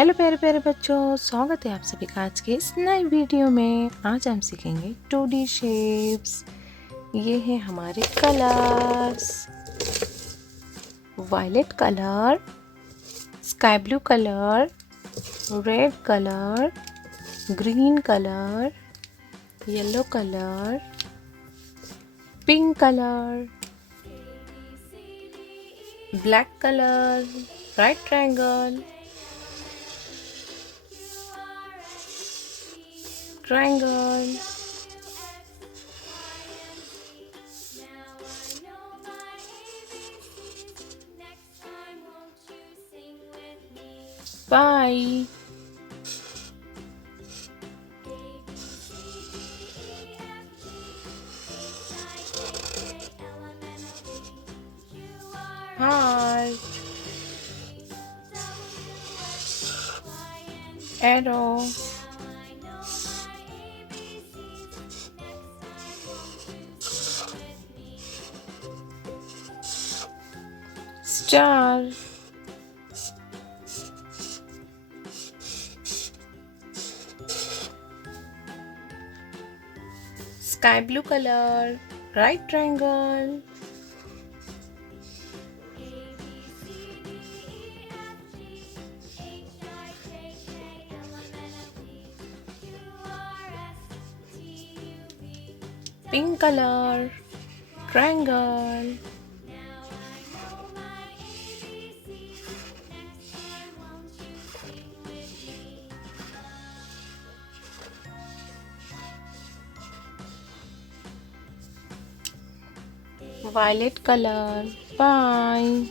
Hello प्यारे प्यारे बच्चों, स्वागत है आप सभी का आज के इस नए वीडियो में। आज हम सीखेंगे 2D शेप्स। ये है हमारे colours, violet colour, sky blue colour, red colour, green colour, yellow colour, pink colour, black colour, right triangle, triangle, pie, heart, arrow, star, sky blue color, right triangle, pink color, triangle, violet color, pie,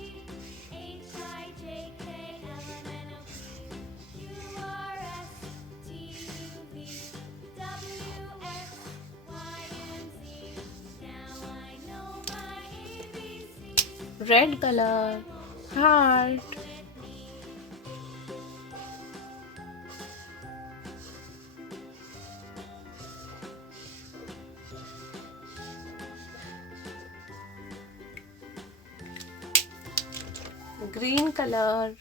red color, heart, green color,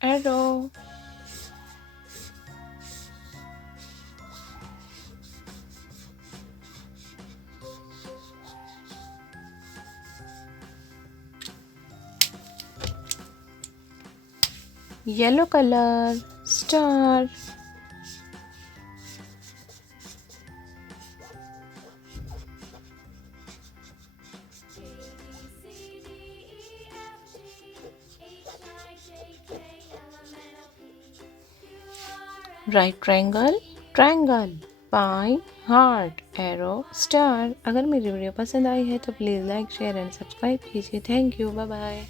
arrow, yellow color, star, right triangle, triangle, pie, heart, arrow, star। अगर मेरी video पसंद आई है तो please like share and subscribe कीजिए। Thank you, bye bye.